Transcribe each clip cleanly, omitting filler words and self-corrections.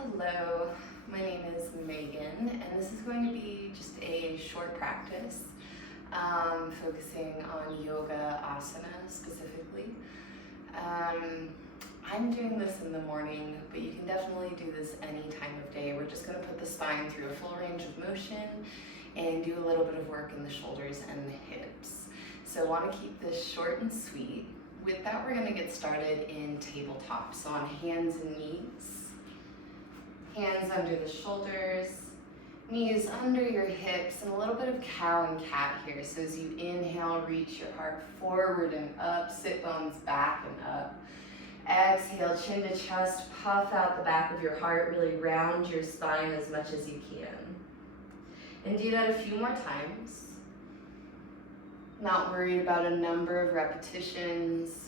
Hello, my name is Megan, and this is going to be just a short practice focusing on yoga asana specifically. I'm doing this in the morning, but you can definitely do this any time of day. We're just going to put the spine through a full range of motion and do a little bit of work in the shoulders and the hips. So I want to keep this short and sweet. With that, we're going to get started in tabletop. So on hands and knees, hands under the shoulders, knees under your hips, and a little bit of cow and cat here. So as you inhale, reach your heart forward and up, sit bones back and up. Exhale, chin to chest, puff out the back of your heart, really round your spine as much as you can. And do that a few more times. Not worried about a number of repetitions.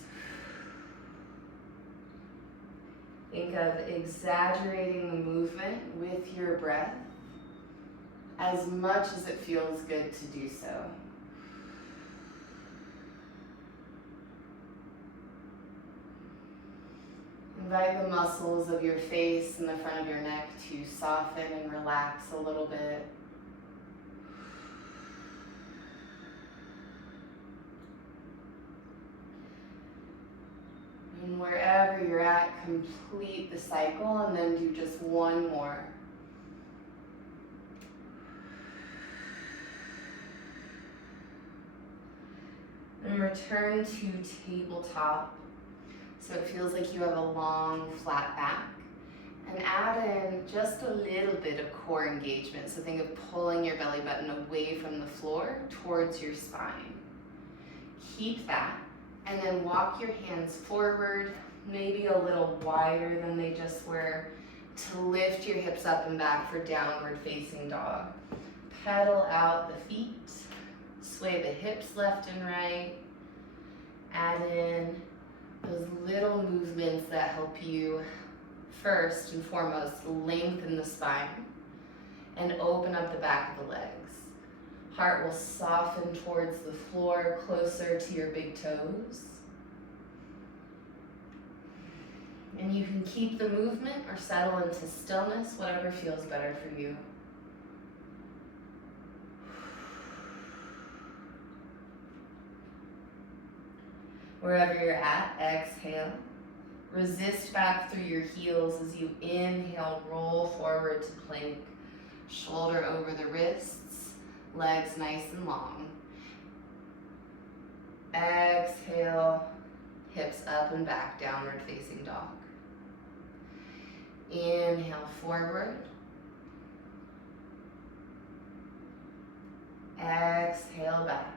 Think of exaggerating the movement with your breath as much as it feels good to do so. Invite the muscles of your face and the front of your neck to soften and relax a little bit. And wherever you're at, complete the cycle and then do just one more. And return to tabletop. So it feels like you have a long, flat back. And add in just a little bit of core engagement. So think of pulling your belly button away from the floor towards your spine. Keep that. And then walk your hands forward, maybe a little wider than they just were, to lift your hips up and back for downward facing dog. Pedal out the feet, sway the hips left and right. Add in those little movements that help you, first and foremost, lengthen the spine and open up the back of the legs. Heart will soften towards the floor, closer to your big toes. And you can keep the movement or settle into stillness, whatever feels better for you. Wherever you're at, exhale. Resist back through your heels as you inhale, roll forward to plank. Shoulder over the wrists, legs nice and long. Exhale, hips up and back, downward facing dog. Inhale forward. Exhale back.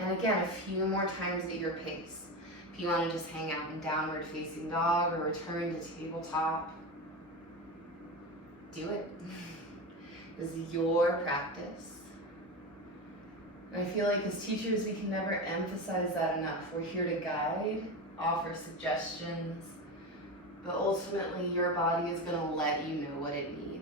And again, a few more times at your pace. If you want to just hang out in downward facing dog or return to tabletop, do it. This is your practice. And I feel like as teachers, we can never emphasize that enough. We're here to guide, offer suggestions, but ultimately your body is going to let you know what it needs.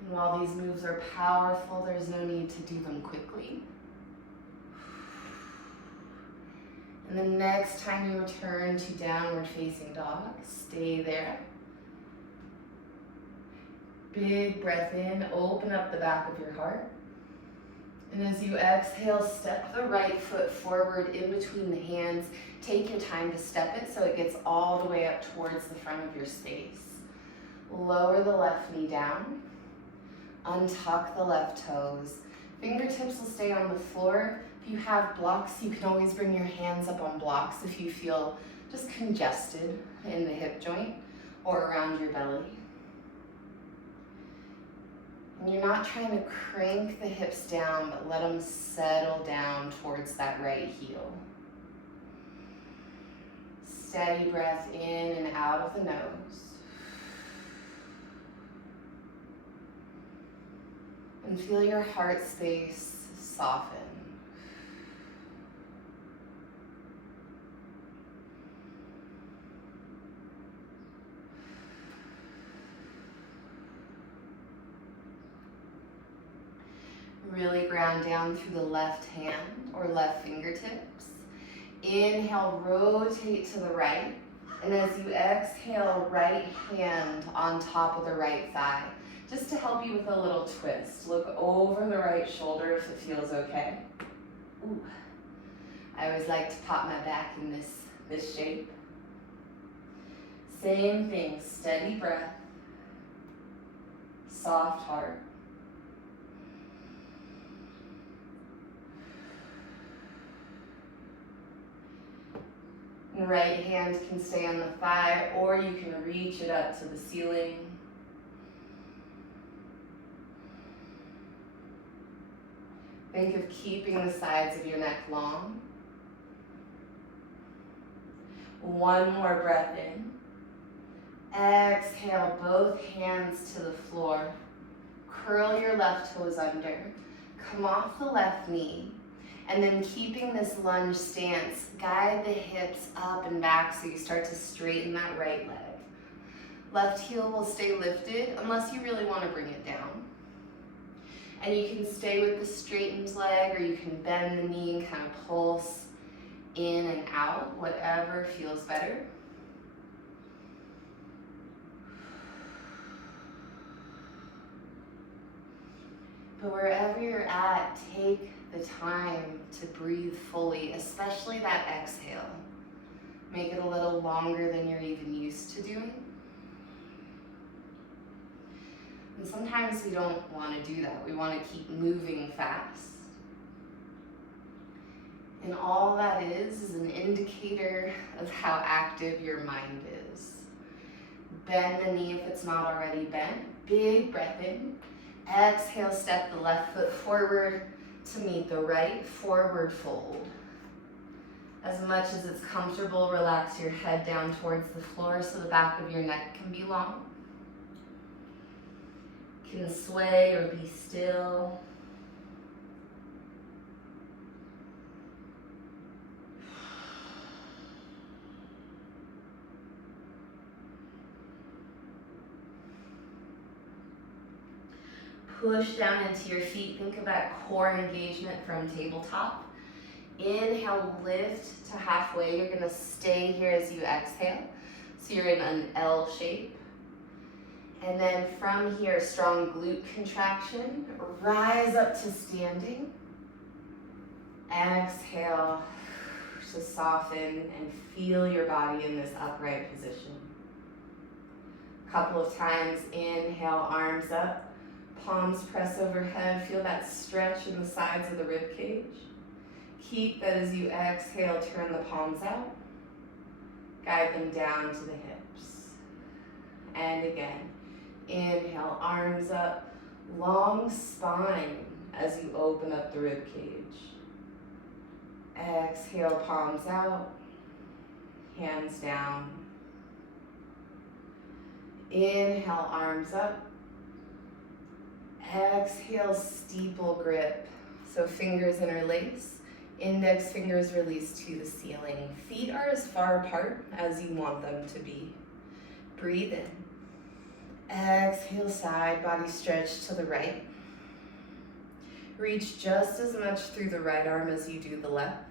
And while these moves are powerful, there's no need to do them quickly. And the next time you return to downward facing dog, stay there. Big breath in, open up the back of your heart. And as you exhale, step the right foot forward in between the hands. Take your time to step it so it gets all the way up towards the front of your space. Lower the left knee down. Untuck the left toes. Fingertips will stay on the floor. If you have blocks, you can always bring your hands up on blocks if you feel just congested in the hip joint or around your belly. And you're not trying to crank the hips down, but let them settle down towards that right heel. Steady breath in and out of the nose. And feel your heart space soften. Really ground down through the left hand or left fingertips. Inhale, rotate to the right. And as you exhale, right hand on top of the right thigh. Just to help you with a little twist. Look over the right shoulder if it feels okay. Ooh. I always like to pop my back in this shape. Same thing, steady breath, soft heart. And right hand can stay on the thigh, or you can reach it up to the ceiling. Think of keeping the sides of your neck long. One more breath in. Exhale, both hands to the floor. Curl your left toes under. Come off the left knee. And then keeping this lunge stance, guide the hips up and back so you start to straighten that right leg. Left heel will stay lifted unless you really want to bring it down. And you can stay with the straightened leg, or you can bend the knee and kind of pulse in and out, whatever feels better. But wherever you're at, take the time to breathe fully, especially that exhale. Make it a little longer than you're even used to doing. And sometimes we don't want to do that. We want to keep moving fast. And all that is an indicator of how active your mind is. Bend the knee if it's not already bent. Big breath in. Exhale, step the left foot forward to meet the right, forward fold. As much as it's comfortable, relax your head down towards the floor so the back of your neck can be long. Can sway or be still. Push down into your feet. Think of that core engagement from tabletop. Inhale, lift to halfway. You're gonna stay here as you exhale. So you're in an L shape. And then from here, strong glute contraction. Rise up to standing. Exhale to soften and feel your body in this upright position. Couple of times, inhale, arms up. Palms press overhead. Feel that stretch in the sides of the rib cage. Keep that as you exhale, turn the palms out. Guide them down to the hips. And again, inhale, arms up. Long spine as you open up the rib cage. Exhale, palms out. Hands down. Inhale, arms up. Exhale, steeple grip. So fingers interlace, index fingers release to the ceiling. Feet are as far apart as you want them to be. Breathe in. Exhale, side body stretch to the right. Reach just as much through the right arm as you do the left.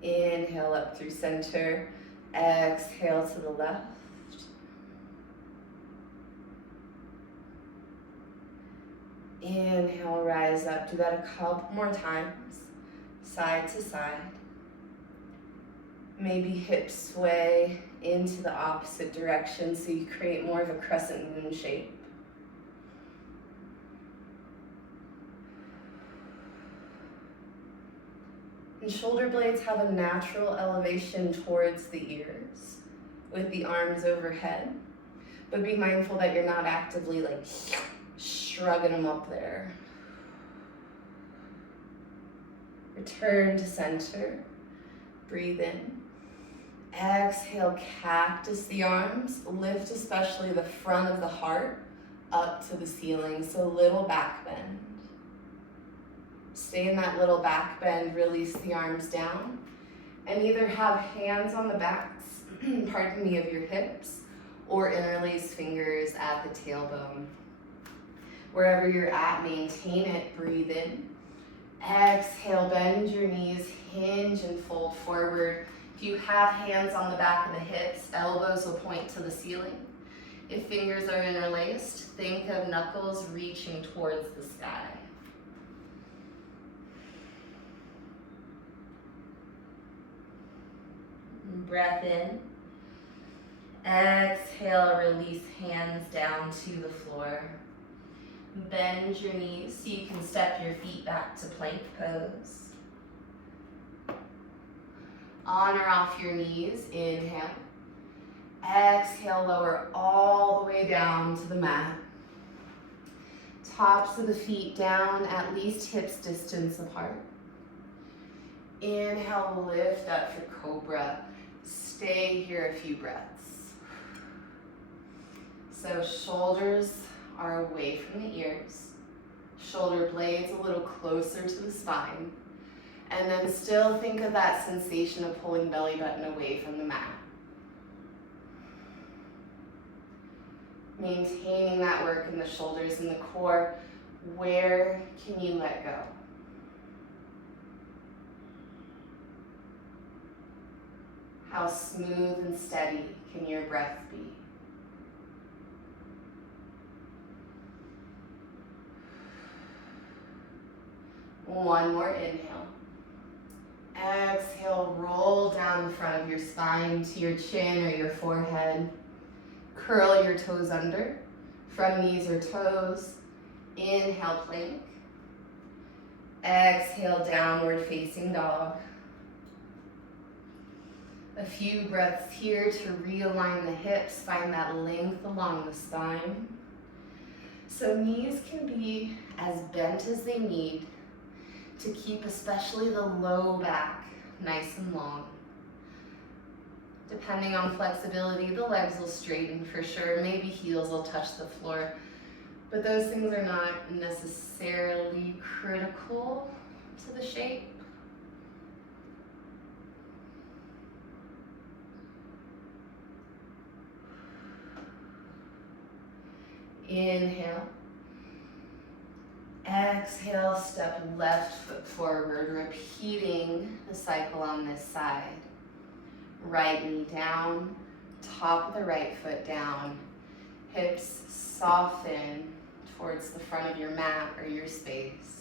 Inhale up through center. Exhale to the left. Inhale, rise up. Do that a couple more times, side to side. Maybe hips sway into the opposite direction so you create more of a crescent moon shape. And shoulder blades have a natural elevation towards the ears with the arms overhead, but be mindful that you're not actively like shrugging them up there. Return to center. Breathe in. Exhale, cactus the arms. Lift especially the front of the heart up to the ceiling. So little back bend. Stay in that little back bend. Release the arms down. And either have hands on the backs, pardon me, of your hips, or interlace fingers at the tailbone. Wherever you're at, maintain it. Breathe in. Exhale, bend your knees, hinge and fold forward. If you have hands on the back of the hips, elbows will point to the ceiling. If fingers are interlaced, think of knuckles reaching towards the sky. Breath in. Exhale, release hands down to the floor. Bend your knees so you can step your feet back to plank pose. On or off your knees, inhale. Exhale, lower all the way down to the mat. Tops of the feet down, at least hips distance apart. Inhale, lift up for cobra. Stay here a few breaths. So shoulders are away from the ears. Shoulder blades a little closer to the spine. And then still think of that sensation of pulling belly button away from the mat. Maintaining that work in the shoulders and the core. Where can you let go? How smooth and steady can your breath be? One more inhale. Exhale, roll down the front of your spine to your chin or your forehead. Curl your toes under, from knees or toes. Inhale, plank. Exhale, downward facing dog. A few breaths here to realign the hips, find that length along the spine. So knees can be as bent as they need to keep especially the low back nice and long. Depending on flexibility, the legs will straighten for sure. Maybe heels will touch the floor. But those things are not necessarily critical to the shape. Inhale. Exhale, step left foot forward, repeating the cycle on this side. Right knee down, top of the right foot down, hips soften towards the front of your mat or your space.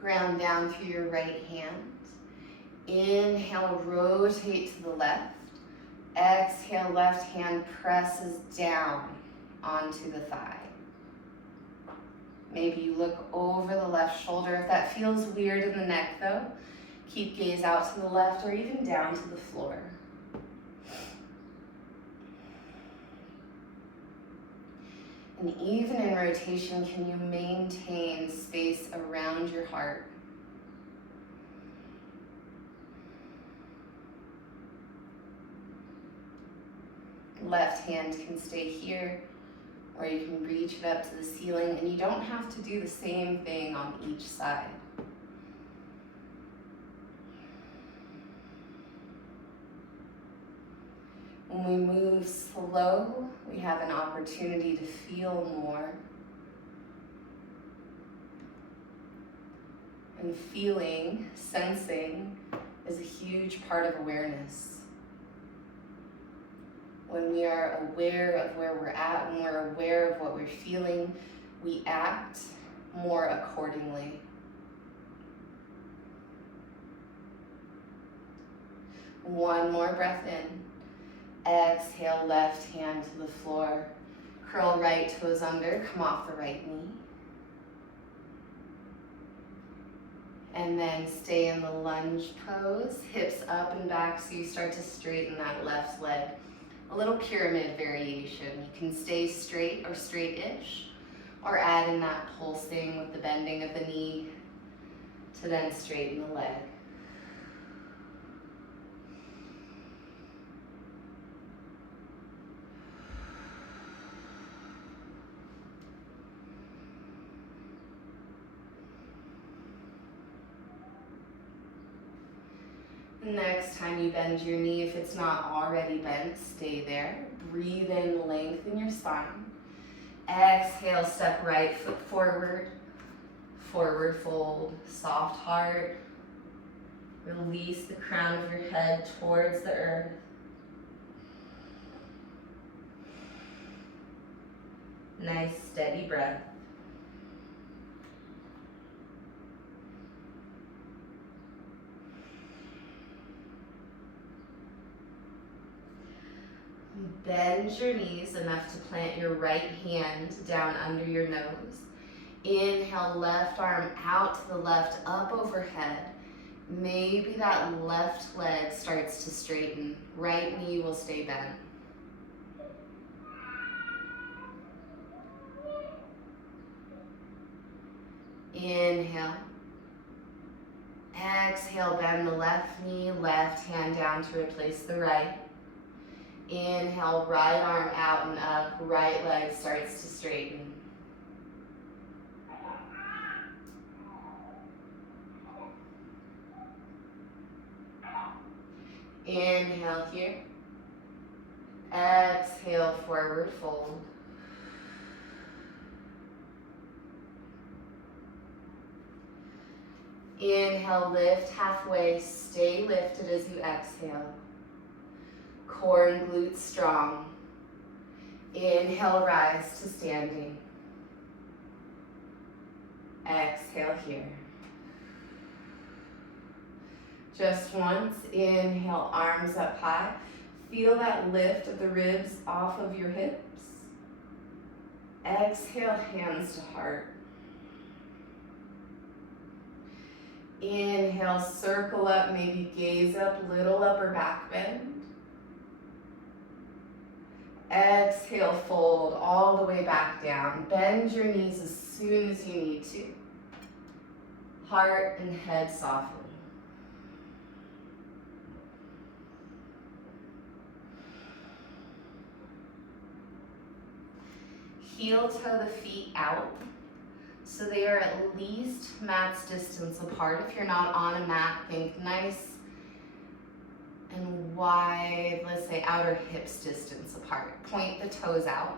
Ground down through your right hand. Inhale, rotate to the left. Exhale, left hand presses down onto the thigh. Maybe you look over the left shoulder. If that feels weird in the neck though, keep gaze out to the left or even down to the floor. And even in rotation, can you maintain space around your heart? Left hand can stay here, or you can reach it up to the ceiling, and you don't have to do the same thing on each side. When we move slow, we have an opportunity to feel more. And feeling, sensing, is a huge part of awareness. When we are aware of where we're at, when we're aware of what we're feeling, we act more accordingly. One more breath in. Exhale, left hand to the floor. Curl right toes under, come off the right knee. And then stay in the lunge pose, hips up and back so you start to straighten that left leg. A little pyramid variation. You can stay straight or straight-ish, or add in that pulsing with the bending of the knee to then straighten the leg. Next time you bend your knee, if it's not already bent, stay there. Breathe in, lengthen your spine. Exhale, step right foot forward. Forward fold, soft heart. Release the crown of your head towards the earth. Nice steady breath. Bend your knees enough to plant your right hand down under your nose. Inhale, left arm out to the left, up overhead. Maybe that left leg starts to straighten. Right knee will stay bent. Inhale. Exhale, bend the left knee, left hand down to replace the right. Inhale, right arm out and up, right leg starts to straighten. Inhale here. Exhale, forward fold. Inhale, lift halfway, stay lifted as you exhale. Core and glutes strong. Inhale, rise to standing. Exhale here. Just once, inhale, arms up high. Feel that lift of the ribs off of your hips. Exhale, hands to heart. Inhale, circle up, maybe gaze up, little upper back bend. Exhale, fold all the way back down. Bend your knees as soon as you need to. Heart and head soften. Heel toe the feet out so they are at least mat's distance apart. If you're not on a mat, think nice and wide, let's say outer hips distance apart. Point the toes out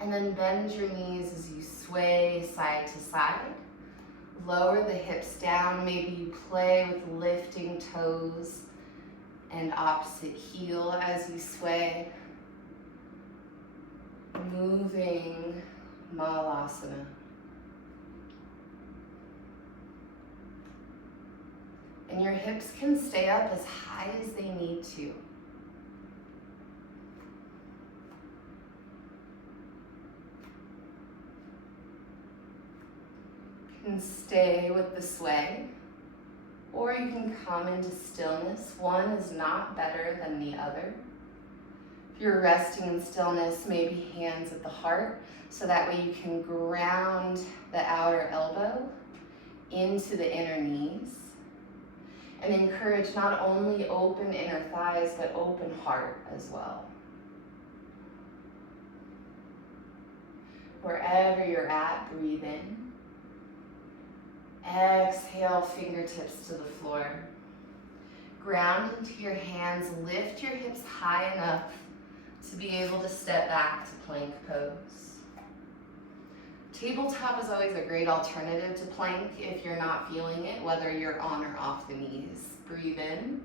and then bend your knees as you sway side to side. Lower the hips down, maybe you play with lifting toes and opposite heel as you sway. Moving Malasana. And your hips can stay up as high as they need to. You can stay with the sway, or you can come into stillness. One is not better than the other. If you're resting in stillness, maybe hands at the heart, so that way you can ground the outer elbow into the inner knees. And encourage not only open inner thighs, but open heart as well. Wherever you're at, breathe in. Exhale, fingertips to the floor. Ground into your hands, lift your hips high enough to be able to step back to plank pose. Tabletop is always a great alternative to plank if you're not feeling it, whether you're on or off the knees. Breathe in.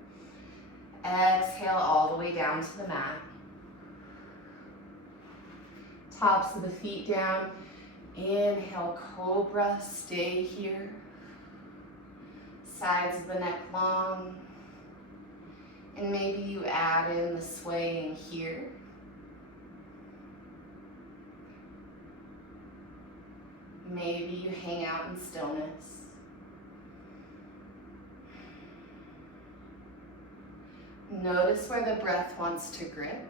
Exhale all the way down to the mat. Tops of the feet down. Inhale, cobra, stay here. Sides of the neck long. And maybe you add in the swaying here. Maybe you hang out in stillness. Notice where the breath wants to grip.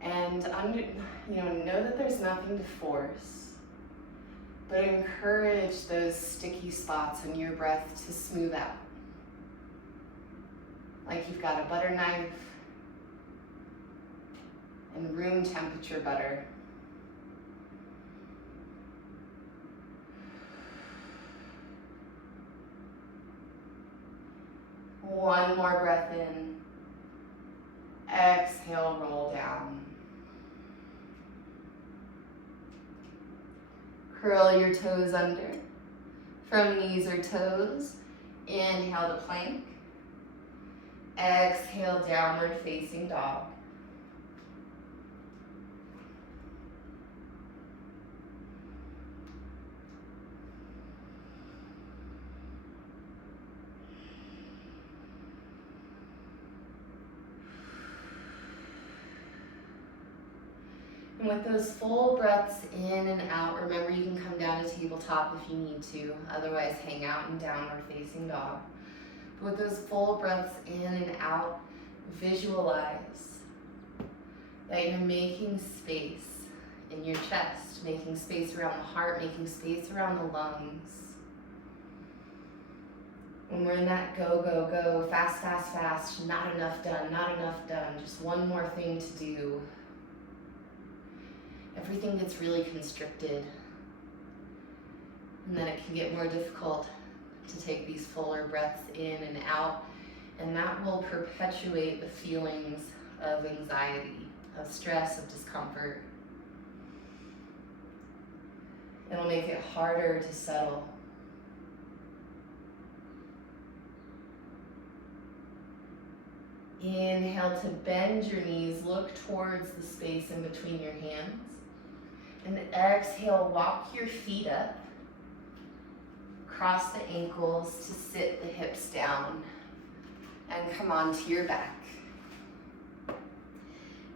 And know that there's nothing to force, but encourage those sticky spots in your breath to smooth out. Like you've got a butter knife and room temperature butter. One more breath in. Exhale, roll down. Curl your toes under. From knees or toes, inhale to plank. Exhale, downward facing dog. And with those full breaths in and out, remember you can come down to tabletop if you need to, otherwise hang out in downward facing dog. But with those full breaths in and out, visualize that you're making space in your chest, making space around the heart, making space around the lungs. When we're in that go, go, go, fast, fast, fast, not enough done, just one more thing to do, everything gets really constricted, and then it can get more difficult to take these fuller breaths in and out, and that will perpetuate the feelings of anxiety, of stress, of discomfort. It'll make it harder to settle. Inhale to bend your knees, look towards the space in between your hands. And exhale, walk your feet up. Cross the ankles to sit the hips down. And come onto your back.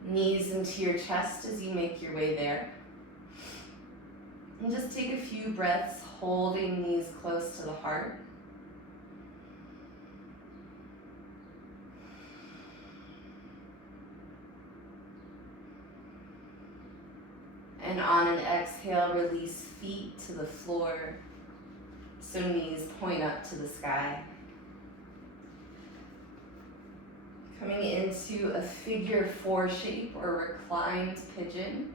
Knees into your chest as you make your way there. And just take a few breaths, holding knees close to the heart. And on an exhale, release feet to the floor, so knees point up to the sky. Coming into a figure 4 shape or reclined pigeon.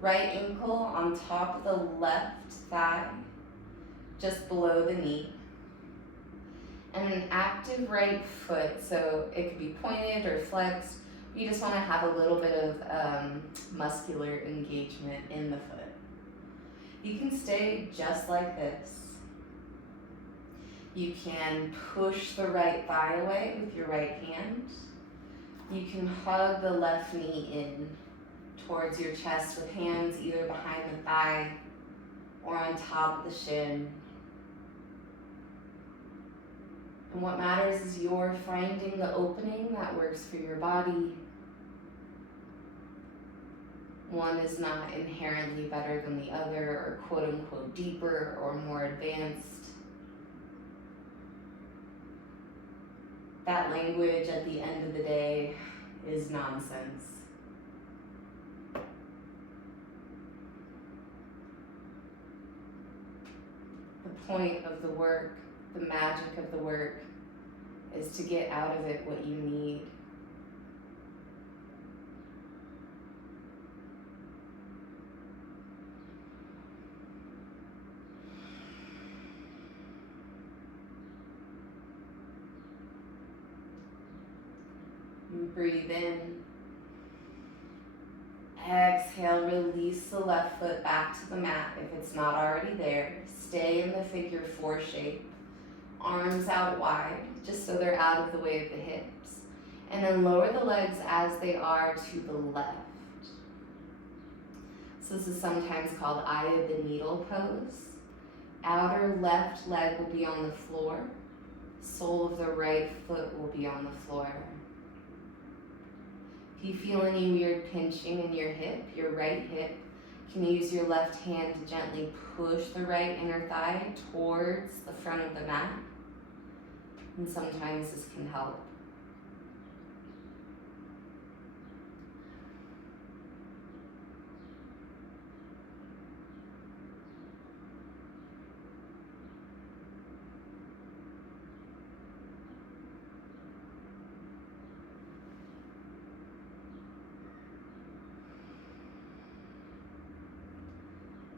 Right ankle on top of the left thigh, just below the knee. And an active right foot, so it could be pointed or flexed. You just want to have a little bit of muscular engagement in the foot. You can stay just like this. You can push the right thigh away with your right hand. You can hug the left knee in towards your chest with hands either behind the thigh or on top of the shin. And what matters is you're finding the opening that works for your body. One is not inherently better than the other, or quote unquote deeper or more advanced. That language at the end of the day is nonsense. The point of the work, the magic of the work, is to get out of it what you need. And breathe in. Exhale, release the left foot back to the mat if it's not already there. Stay in the figure 4 shape. Arms out wide, just so they're out of the way of the hips. And then lower the legs as they are to the left. So this is sometimes called eye of the needle pose. Outer left leg will be on the floor. Sole of the right foot will be on the floor. If you feel any weird pinching in your hip, your right hip, you can use your left hand to gently push the right inner thigh towards the front of the mat. And sometimes this can help.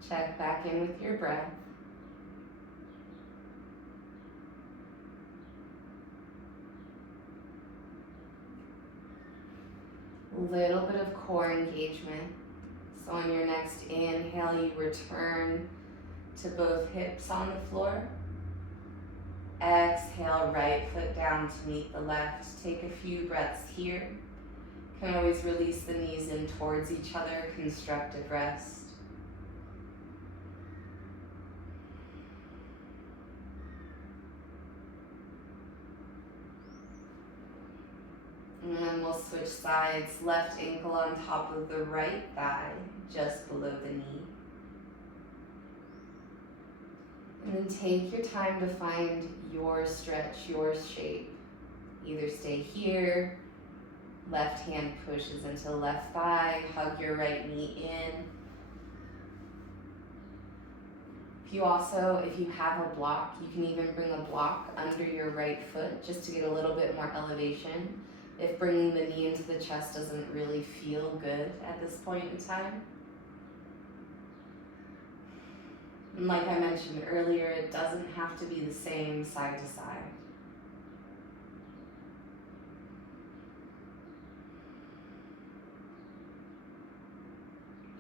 Check back in with your breath. Little bit of core engagement. So on your next inhale, you return to both hips on the floor. Exhale, right foot down to meet the left. Take a few breaths here. Can always release the knees in towards each other, constructive rest. And then we'll switch sides. Left ankle on top of the right thigh, just below the knee. And then take your time to find your stretch, your shape. Either stay here, left hand pushes into the left thigh, hug your right knee in. If you have a block, you can even bring a block under your right foot just to get a little bit more elevation. If bringing the knee into the chest doesn't really feel good at this point in time. And like I mentioned earlier, it doesn't have to be the same side to side.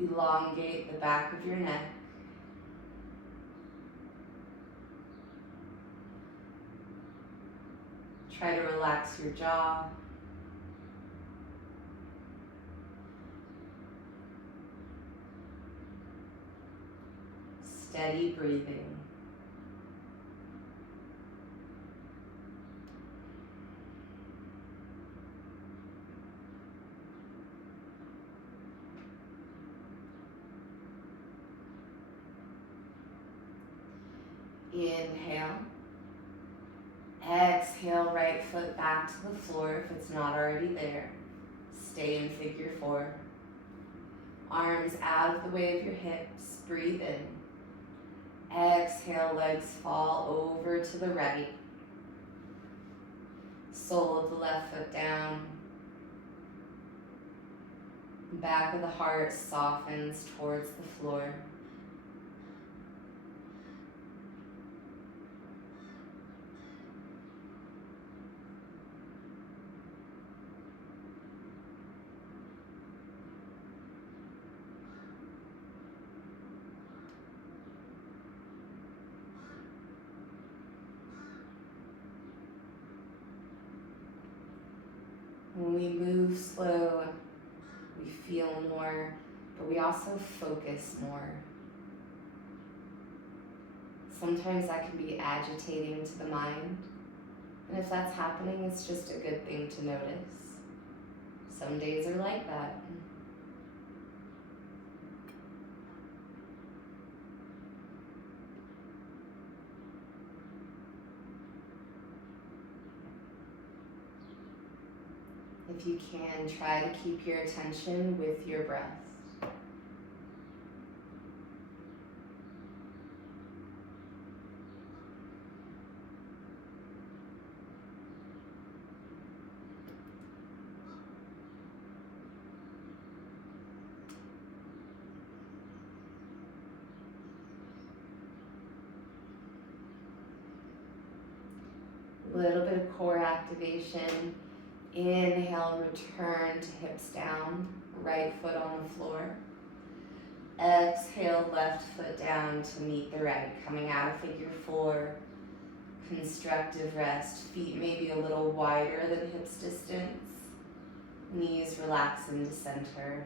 Elongate the back of your neck. Try to relax your jaw. Steady breathing. Inhale. Exhale, right foot back to the floor if it's not already there. Stay in figure four. Arms out of the way of your hips. Breathe in. Exhale, legs fall over to the right. Sole of the left foot down. Back of the heart softens towards the floor. When we move slow, we feel more, but we also focus more. Sometimes that can be agitating to the mind, and if that's happening, it's just a good thing to notice. Some days are like that. If you can, try to keep your attention with your breath. A little bit of core activation. Inhale, return to hips down, right foot on the floor. Exhale, left foot down to meet the right, coming out of figure four. Constructive rest, feet maybe a little wider than hips distance. Knees relax into center.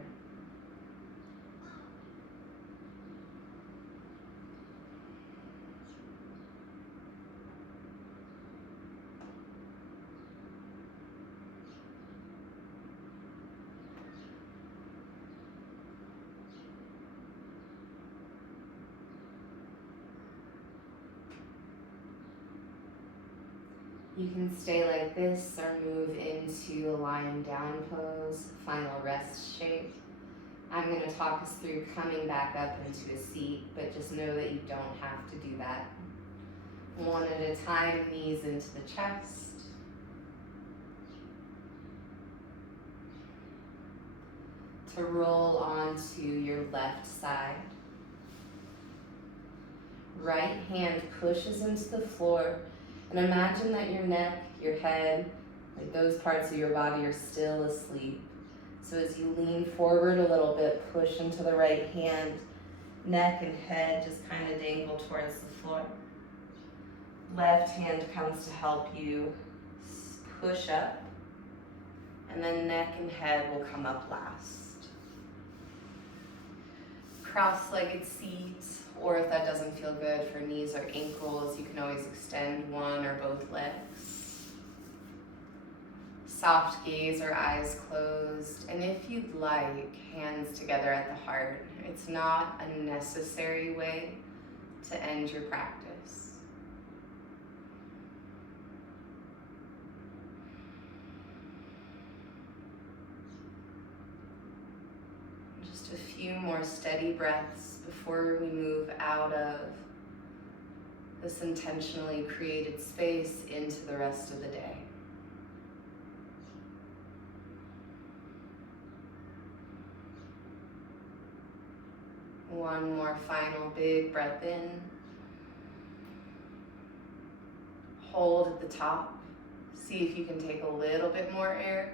You can stay like this or move into a lying down pose, final rest shape. I'm going to talk us through coming back up into a seat, but just know that you don't have to do that. One at a time, knees into the chest. To roll onto your left side. Right hand pushes into the floor. And imagine that your neck, your head, like those parts of your body are still asleep. So as you lean forward a little bit, push into the right hand, neck and head just kind of dangle towards the floor. Left hand comes to help you push up, and then neck and head will come up last. Cross-legged seat, or if that doesn't feel good for knees or ankles, you can always extend one or both legs. Soft gaze or eyes closed, and if you'd like, hands together at the heart. It's not a necessary way to end your practice. Just a few more steady breaths before we move out of this intentionally created space into the rest of the day. One more final big breath in. Hold at the top. See if you can take a little bit more air.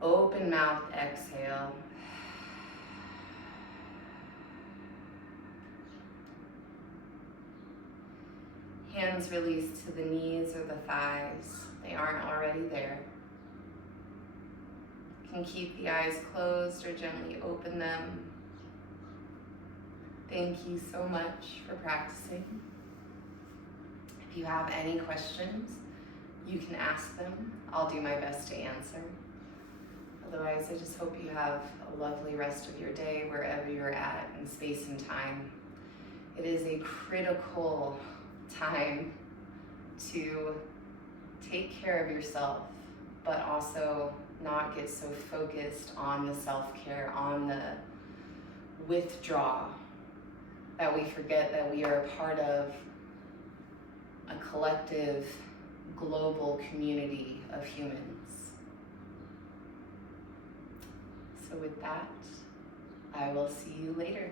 Open mouth, exhale. Hands release to the knees or the thighs. They aren't already there. You can keep the eyes closed or gently open them. Thank you so much for practicing. If you have any questions, you can ask them. I'll do my best to answer. Otherwise, I just hope you have a lovely rest of your day wherever you're at in space and time. It is a critical time to take care of yourself, but also not get so focused on the self-care, on the withdraw, that we forget that we are a part of a collective, global community of humans. So with that, I will see you later.